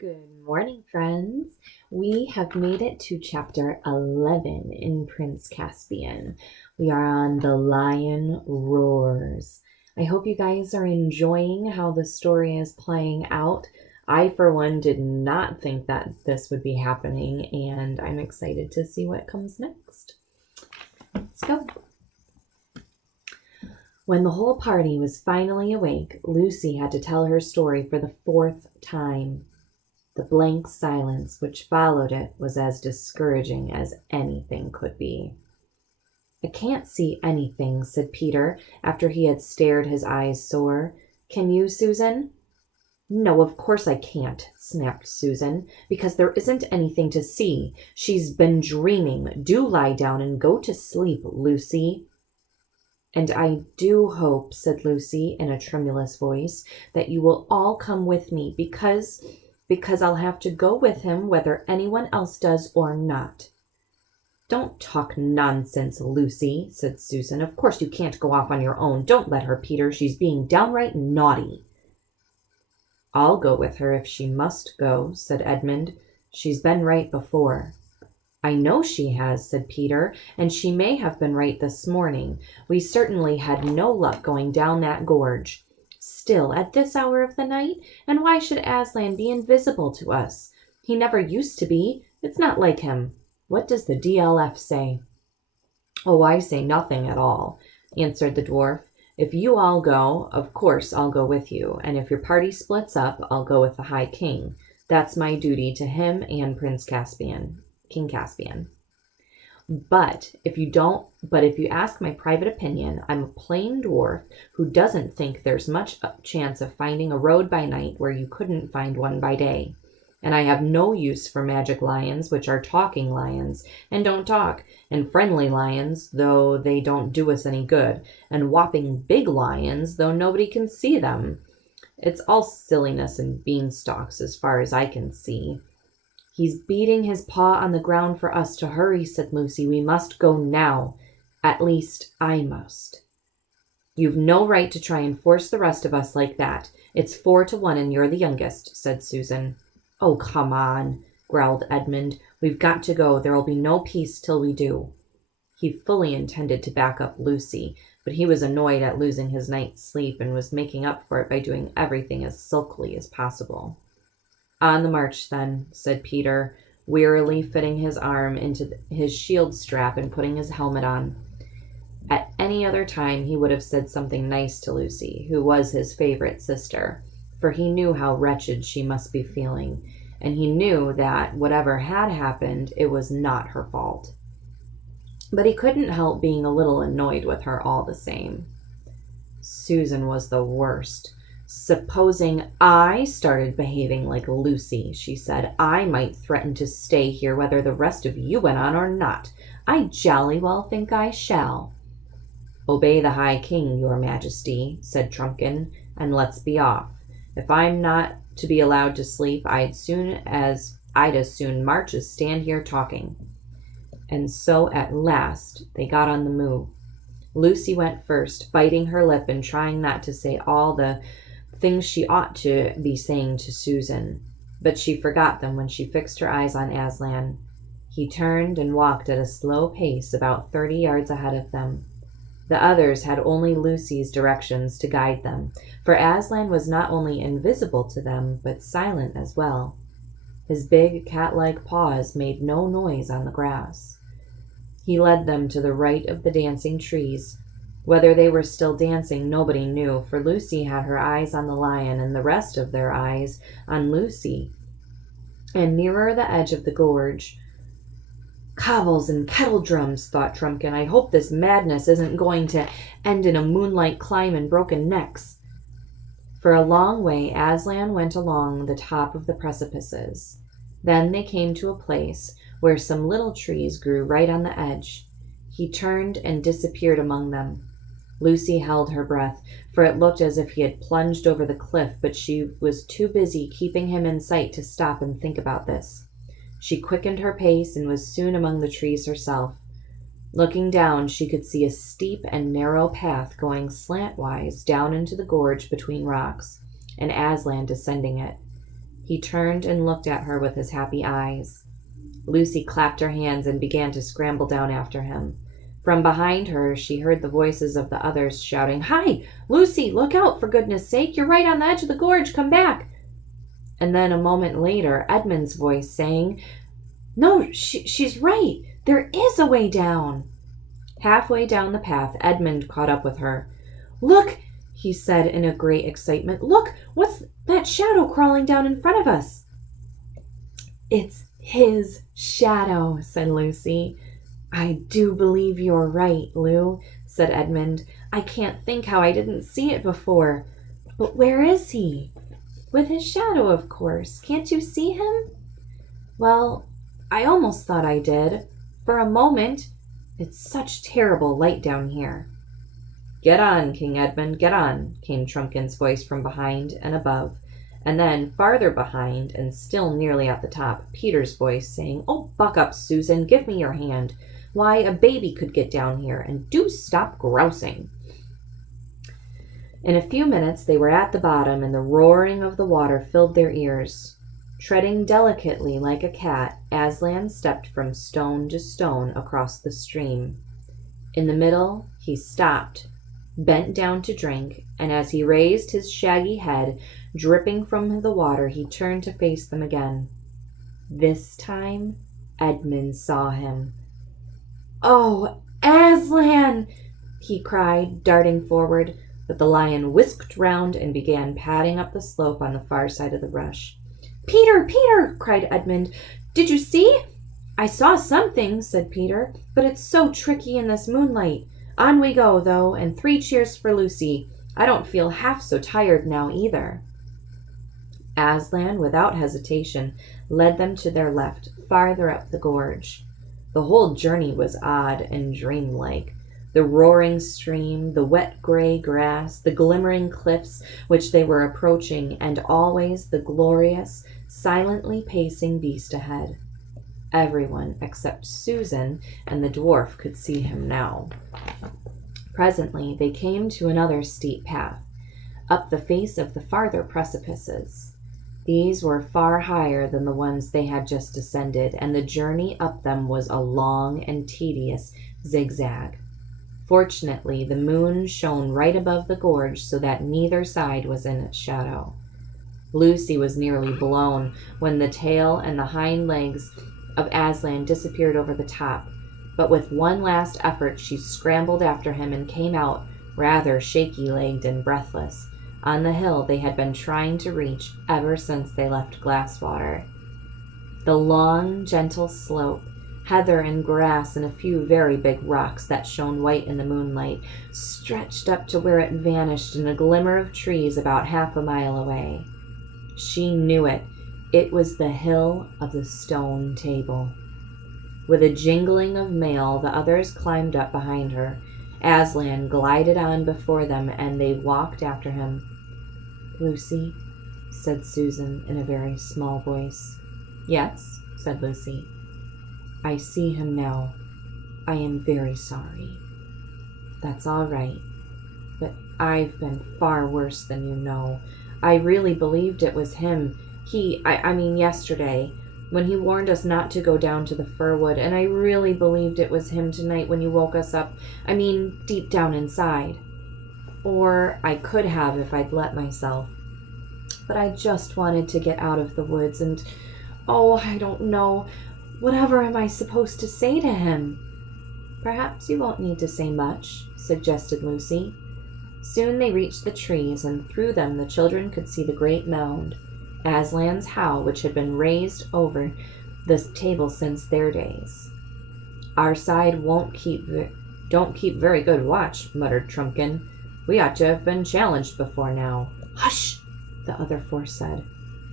Good morning, friends. We have made it to chapter 11 in Prince Caspian. We are on The Lion Roars. I hope you guys are enjoying how the story is playing out. I, for one, did not think that this would be happening, and I'm excited to see what comes next. Let's go. When the whole party was finally awake, Lucy had to tell her story for the fourth time. The blank silence which followed it was as discouraging as anything could be. "I can't see anything," said Peter, after he had stared his eyes sore. "Can you, Susan?" "No, of course I can't," snapped Susan, "because there isn't anything to see. She's been dreaming. Do lie down and go to sleep, Lucy." "And I do hope," said Lucy in a tremulous voice, "that you will all come with me, because I'll have to go with him whether anyone else does or not." "Don't talk nonsense, Lucy," said Susan. "Of course you can't go off on your own. Don't let her, Peter. She's being downright naughty." "I'll go with her if she must go," said Edmund. "She's been right before." "I know she has," said Peter, "and she may have been right this morning. We certainly had no luck going down that gorge. Still, at this hour of the night? And why should Aslan be invisible to us? He never used to be. It's not like him. What does the DLF say?" "Oh, I say nothing at all," answered the dwarf. "If you all go, of course I'll go with you, and if your party splits up, I'll go with the High King. That's my duty to him and King Caspian. But if you ask my private opinion, I'm a plain dwarf who doesn't think there's much chance of finding a road by night where you couldn't find one by day. And I have no use for magic lions, which are talking lions and don't talk, and friendly lions, though they don't do us any good, and whopping big lions, though nobody can see them. It's all silliness and beanstalks as far as I can see." "He's beating his paw on the ground for us to hurry," said Lucy. "We must go now. At least, I must." "You've no right to try and force the rest of us like that. It's 4-1 and you're the youngest," said Susan. "Oh, come on," growled Edmund. "We've got to go. There'll be no peace till we do." He fully intended to back up Lucy, but he was annoyed at losing his night's sleep and was making up for it by doing everything as sulkily as possible. "On the march, then," said Peter, wearily fitting his arm into his shield strap and putting his helmet on. At any other time he would have said something nice to Lucy, who was his favorite sister, for he knew how wretched she must be feeling, and he knew that whatever had happened, it was not her fault. But he couldn't help being a little annoyed with her all the same. Susan was the worst. "Supposing I started behaving like Lucy," she said, "I might threaten to stay here whether the rest of you went on or not. I jolly well think I shall." "Obey the High King, your Majesty," said Trumpkin, "and let's be off. If I'm not to be allowed to sleep, I'd as soon march as stand here talking." And so at last they got on the move. Lucy went first, biting her lip and trying not to say all the things she ought to be saying to Susan, but she forgot them when she fixed her eyes on Aslan. He turned and walked at a slow pace about 30 yards ahead of them. The others had only Lucy's directions to guide them, for Aslan was not only invisible to them, but silent as well. His big cat-like paws made no noise on the grass. He led them to the right of the dancing trees. Whether they were still dancing, nobody knew, for Lucy had her eyes on the lion and the rest of their eyes on Lucy. And nearer the edge of the gorge, "Cobbles and kettle drums," thought Trumpkin. "I hope this madness isn't going to end in a moonlight climb and broken necks." For a long way Aslan went along the top of the precipices. Then they came to a place where some little trees grew right on the edge. He turned and disappeared among them. Lucy held her breath, for it looked as if he had plunged over the cliff, but she was too busy keeping him in sight to stop and think about this. She quickened her pace and was soon among the trees herself. Looking down, she could see a steep and narrow path going slantwise down into the gorge between rocks, and Aslan descending it. He turned and looked at her with his happy eyes. Lucy clapped her hands and began to scramble down after him. From behind her, she heard the voices of the others shouting, "Hi! Lucy, look out, for goodness sake! You're right on the edge of the gorge! Come back!" And then a moment later, Edmund's voice saying, "No, she's right! There is a way down!" Halfway down the path, Edmund caught up with her. "Look!" he said in a great excitement. "Look! What's that shadow crawling down in front of us?" "It's his shadow," said Lucy. "I do believe you're right, Lou," said Edmund. "I can't think how I didn't see it before. But where is he?" "With his shadow, of course. Can't you see him?" "Well, I almost thought I did. For a moment. It's such terrible light down here." "Get on, King Edmund, get on," came Trumpkin's voice from behind and above, and then farther behind and still nearly at the top, Peter's voice saying, "Oh, buck up, Susan, give me your hand. Why, a baby could get down here, and do stop grousing." In a few minutes they were at the bottom, and the roaring of the water filled their ears. Treading delicately like a cat, Aslan stepped from stone to stone across the stream. In the middle, he stopped, bent down to drink, and as he raised his shaggy head, dripping from the water, he turned to face them again. This time, Edmund saw him. "Oh, Aslan!" he cried, darting forward, but the lion whisked round and began padding up the slope on the far side of the brush. "Peter, Peter!" cried Edmund. "Did you see?" "I saw something," said Peter, "but it's so tricky in this moonlight. On we go, though, and 3 cheers for Lucy. I don't feel half so tired now, either." Aslan, without hesitation, led them to their left, farther up the gorge. The whole journey was odd and dreamlike. The roaring stream, the wet gray grass, the glimmering cliffs which they were approaching, and always the glorious, silently pacing beast ahead. Everyone except Susan and the dwarf could see him now. Presently they came to another steep path, up the face of the farther precipices. These were far higher than the ones they had just descended, and the journey up them was a long and tedious zigzag. Fortunately, the moon shone right above the gorge so that neither side was in its shadow. Lucy was nearly blown when the tail and the hind legs of Aslan disappeared over the top, but with one last effort she scrambled after him and came out, rather shaky-legged and breathless, on the hill they had been trying to reach ever since they left Glasswater. The long, gentle slope, heather and grass and a few very big rocks that shone white in the moonlight, stretched up to where it vanished in a glimmer of trees about half a mile away. She knew it. It was the hill of the stone table. With a jingling of mail, the others climbed up behind her. Aslan glided on before them, and they walked after him. "Lucy," said Susan in a very small voice. "Yes," said Lucy. "I see him now. I am very sorry." "That's all right. But I've been far worse than you know. I really believed it was him. I mean yesterday, when he warned us not to go down to the fir wood, and I really believed it was him tonight when you woke us up. I mean, deep down inside. Or I could have if I'd let myself. But I just wanted to get out of the woods, and, oh, I don't know. Whatever am I supposed to say to him?" "Perhaps you won't need to say much," suggested Lucy. Soon they reached the trees, and through them the children could see the great mound, Aslan's howe, which had been raised over the table since their days. "Our side don't keep very good watch," muttered Trumpkin. "We ought to have been challenged before now." "Hush!" the other 4 said.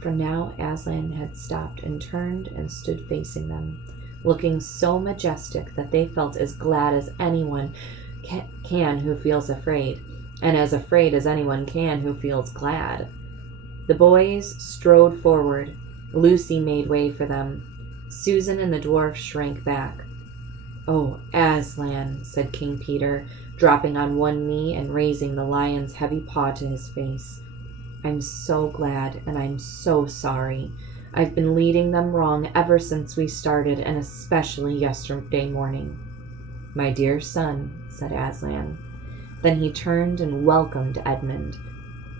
For now Aslan had stopped and turned and stood facing them, looking so majestic that they felt as glad as anyone can who feels afraid, and as afraid as anyone can who feels glad. The boys strode forward. Lucy made way for them. Susan and the dwarf shrank back. "Oh, Aslan," said King Peter, dropping on one knee and raising the lion's heavy paw to his face. I'm so glad, and I'm so sorry. I've been leading them wrong ever since we started, and especially yesterday morning." "My dear son," said Aslan. Then he turned and welcomed Edmund.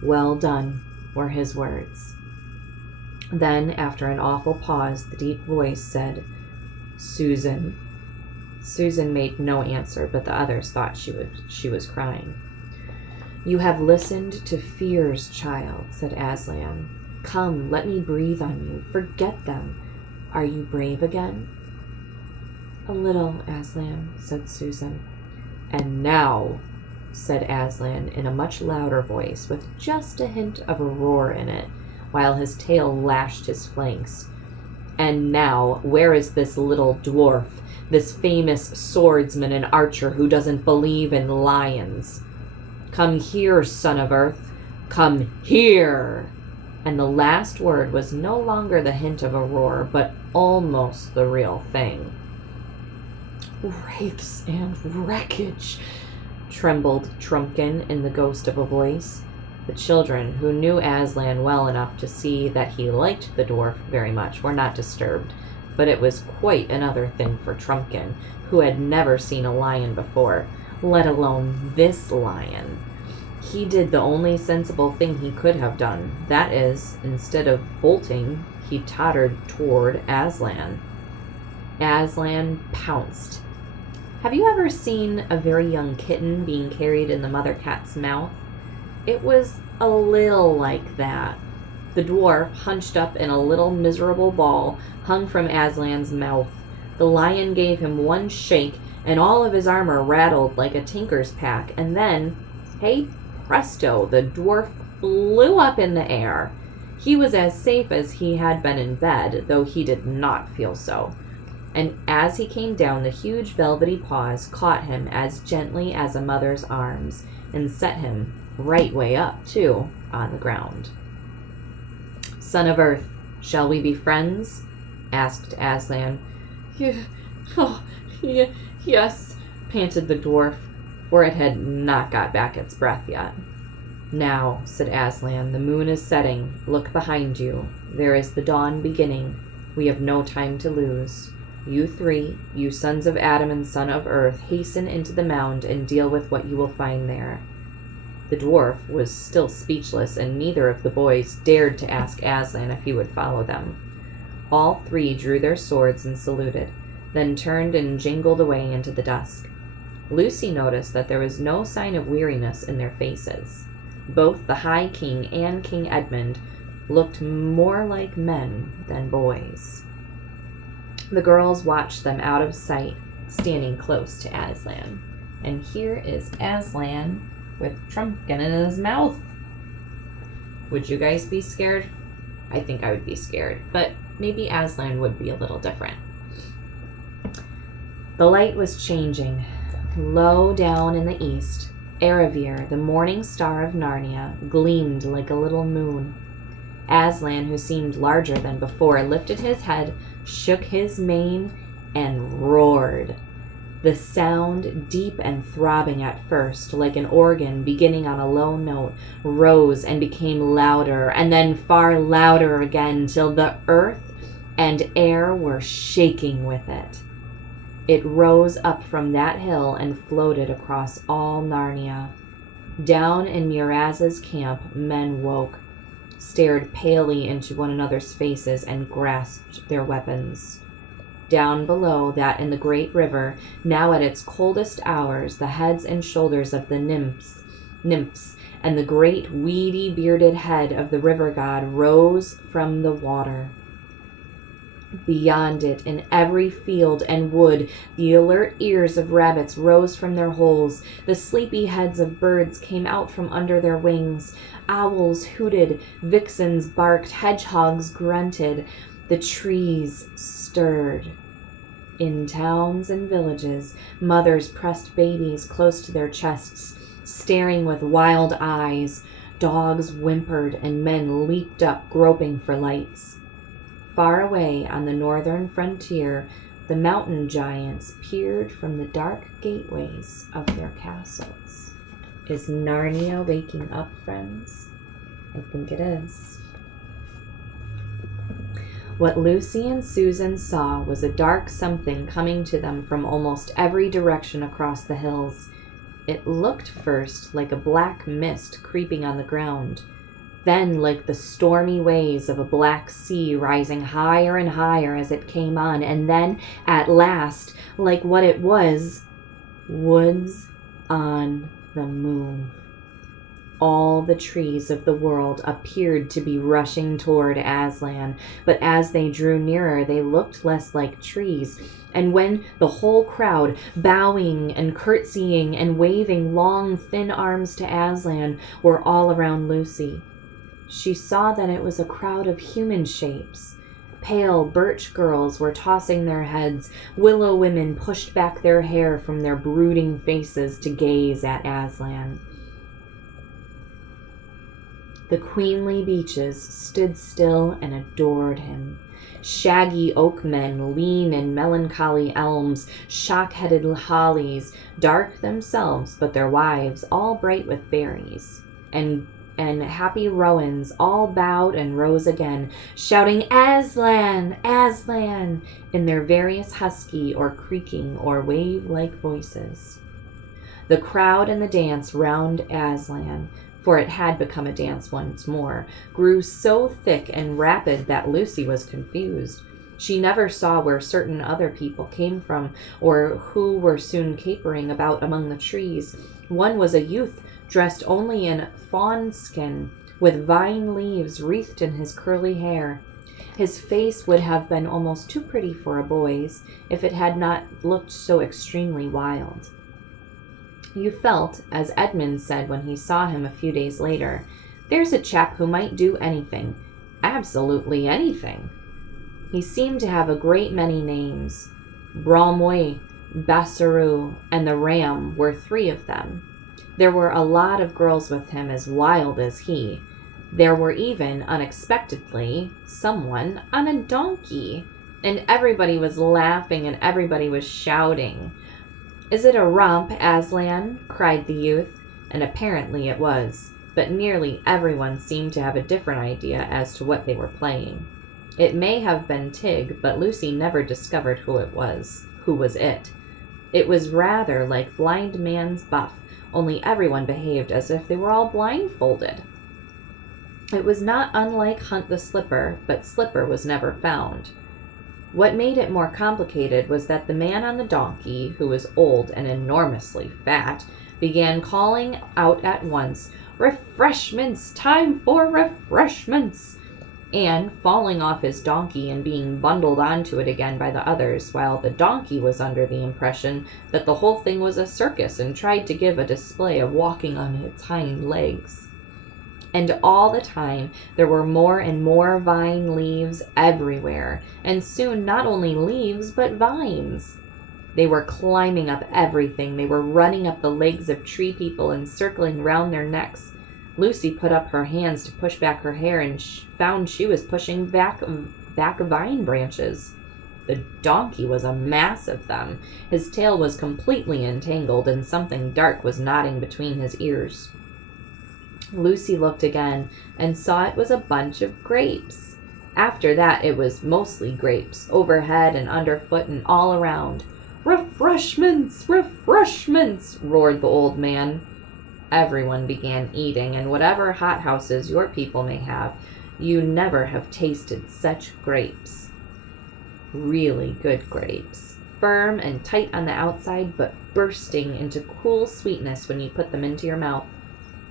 "Well done," were his words. Then, after an awful pause, the deep voice said, "Susan." Susan made no answer, but the others thought she was crying. "You have listened to fears, child," said Aslan. "Come, let me breathe on you. Forget them. Are you brave again?" "A little, Aslan," said Susan. "And now," said Aslan in a much louder voice, with just a hint of a roar in it, while his tail lashed his flanks. "And now, where is this little dwarf, this famous swordsman and archer who doesn't believe in lions? Come here, son of Earth. Come here!" And the last word was no longer the hint of a roar, but almost the real thing. "Wraiths and wreckage," trembled Trumpkin in the ghost of a voice. The children, who knew Aslan well enough to see that he liked the dwarf very much, were not disturbed, but it was quite another thing for Trumpkin, who had never seen a lion before, let alone this lion. He did the only sensible thing he could have done. That is, instead of bolting, he tottered toward Aslan. Aslan pounced. Have you ever seen a very young kitten being carried in the mother cat's mouth? It was a little like that. The dwarf, hunched up in a little miserable ball, hung from Aslan's mouth. The lion gave him one shake, and all of his armor rattled like a tinker's pack, and then, hey presto, the dwarf flew up in the air. He was as safe as he had been in bed, though he did not feel so. And as he came down, the huge velvety paws caught him as gently as a mother's arms, and set him right way up, too, on the ground. "Son of Earth, shall we be friends?" asked Aslan. Yes, panted the dwarf, for it had not got back its breath yet. "Now," said Aslan, "the moon is setting. Look behind you. There is the dawn beginning. We have no time to lose. You three, you sons of Adam and son of Earth, hasten into the mound and deal with what you will find there." The dwarf was still speechless, and neither of the boys dared to ask Aslan if he would follow them. All three drew their swords and saluted, then turned and jingled away into the dusk. Lucy noticed that there was no sign of weariness in their faces. Both the High King and King Edmund looked more like men than boys. The girls watched them out of sight, standing close to Aslan. And here is Aslan with Trumpkin in his mouth. Would you guys be scared? I think I would be scared, but maybe Aslan would be a little different. The light was changing. Low down in the east, Erebir, the morning star of Narnia, gleamed like a little moon. Aslan, who seemed larger than before, lifted his head, shook his mane, and roared. The sound, deep and throbbing at first, like an organ beginning on a low note, rose and became louder, and then far louder again, till the earth and air were shaking with it. It rose up from that hill and floated across all Narnia. Down in Miraz's camp, men woke, stared palely into one another's faces, and grasped their weapons. Down below that in the great river, now at its coldest hours, the heads and shoulders of the nymphs, and the great weedy bearded head of the river god rose from the water. Beyond it, in every field and wood, the alert ears of rabbits rose from their holes. The sleepy heads of birds came out from under their wings. Owls hooted, vixens barked, hedgehogs grunted. The trees stirred. In towns and villages, mothers pressed babies close to their chests, staring with wild eyes. Dogs whimpered, and men leaped up, groping for lights. Far away on the northern frontier, the mountain giants peered from the dark gateways of their castles. Is Narnia waking up, friends? I think it is. What Lucy and Susan saw was a dark something coming to them from almost every direction across the hills. It looked first like a black mist creeping on the ground, then like the stormy waves of a black sea rising higher and higher as it came on, and then, at last, like what it was, woods on the move. All the trees of the world appeared to be rushing toward Aslan, but as they drew nearer, they looked less like trees. And when the whole crowd, bowing and curtsying and waving long, thin arms to Aslan, were all around Lucy, she saw that it was a crowd of human shapes. Pale birch girls were tossing their heads. Willow women pushed back their hair from their brooding faces to gaze at Aslan. The queenly beeches stood still and adored him. Shaggy oak men, lean and melancholy elms, shock-headed hollies, dark themselves but their wives, all bright with berries, and happy rowans all bowed and rose again, shouting Aslan, Aslan, in their various husky or creaking or wave-like voices. The crowd and the dance round Aslan, for it had become a dance once more, grew so thick and rapid that Lucy was confused. She never saw where certain other people came from, or who were soon capering about among the trees. One was a youth dressed only in fawn skin, with vine leaves wreathed in his curly hair. His face would have been almost too pretty for a boy's, if it had not looked so extremely wild. You felt, as Edmund said when he saw him a few days later, there's a chap who might do anything, absolutely anything. He seemed to have a great many names. Bromway, Bassaru, and the Ram were three of them. There were a lot of girls with him as wild as he. There were even, unexpectedly, someone on a donkey, and everybody was laughing and everybody was shouting. "Is it a romp, Aslan?" cried the youth, and apparently it was, but nearly everyone seemed to have a different idea as to what they were playing. It may have been Tig, but Lucy never discovered who was it. It was rather like blind man's buff, only everyone behaved as if they were all blindfolded. It was not unlike Hunt the Slipper, but Slipper was never found. What made it more complicated was that the man on the donkey, who was old and enormously fat, began calling out at once, "Refreshments! Time for refreshments!" and falling off his donkey and being bundled onto it again by the others, while the donkey was under the impression that the whole thing was a circus and tried to give a display of walking on its hind legs. And all the time, there were more and more vine leaves everywhere, and soon not only leaves, but vines. They were climbing up everything. They were running up the legs of tree people and circling round their necks. Lucy put up her hands to push back her hair and found she was pushing back vine branches. The donkey was a mass of them. His tail was completely entangled, and something dark was knotting between his ears. Lucy looked again and saw it was a bunch of grapes. After that, it was mostly grapes, overhead and underfoot and all around. "Refreshments! Refreshments!" roared the old man. Everyone began eating, and whatever hothouses your people may have, you never have tasted such grapes. Really good grapes, firm and tight on the outside, but bursting into cool sweetness when you put them into your mouth,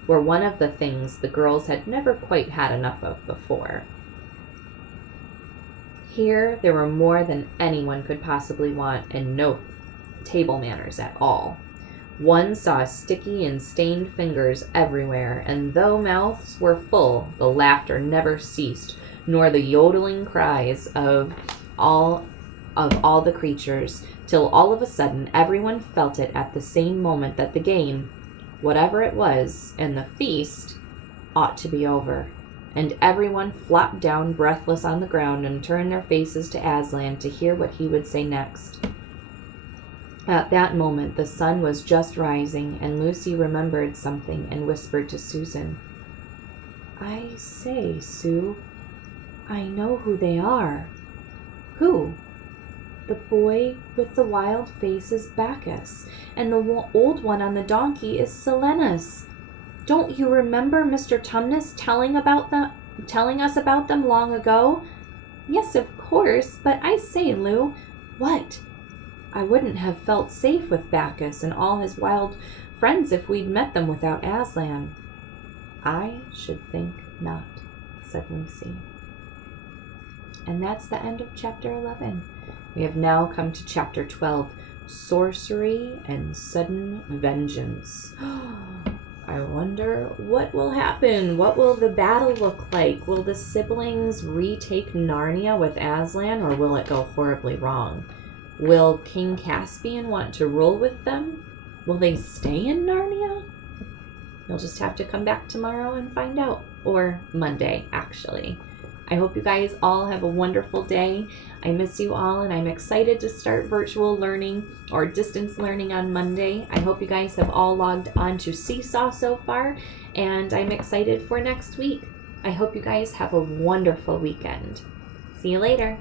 were one of the things the girls had never quite had enough of before. Here there were more than anyone could possibly want, and no table manners at all. One saw sticky and stained fingers everywhere, and though mouths were full, the laughter never ceased, nor the yodeling cries of all the creatures, till all of a sudden everyone felt it at the same moment that the game, whatever it was, and the feast ought to be over, and everyone flopped down breathless on the ground and turned their faces to Aslan to hear what he would say next. At that moment the sun was just rising, and Lucy remembered something and whispered to Susan, I say, Sue, I know who they are. Who? The boy with the wild face is Bacchus, and the old one on the donkey is Silenus. Don't you remember Mr. Tumnus telling us about them long ago? Yes, of course, but I say, Lou, what? I wouldn't have felt safe with Bacchus and all his wild friends if we'd met them without Aslan. I should think not, said Lucy. And that's the end of chapter 11. We have now come to chapter 12, Sorcery and Sudden Vengeance. I wonder what will happen. What will the battle look like? Will the siblings retake Narnia with Aslan, or will it go horribly wrong? Will King Caspian want to rule with them? Will they stay in Narnia? You'll just have to come back tomorrow and find out. Or Monday, actually. I hope you guys all have a wonderful day. I miss you all, and I'm excited to start virtual learning or distance learning on Monday. I hope you guys have all logged on to Seesaw so far, and I'm excited for next week. I hope you guys have a wonderful weekend. See you later.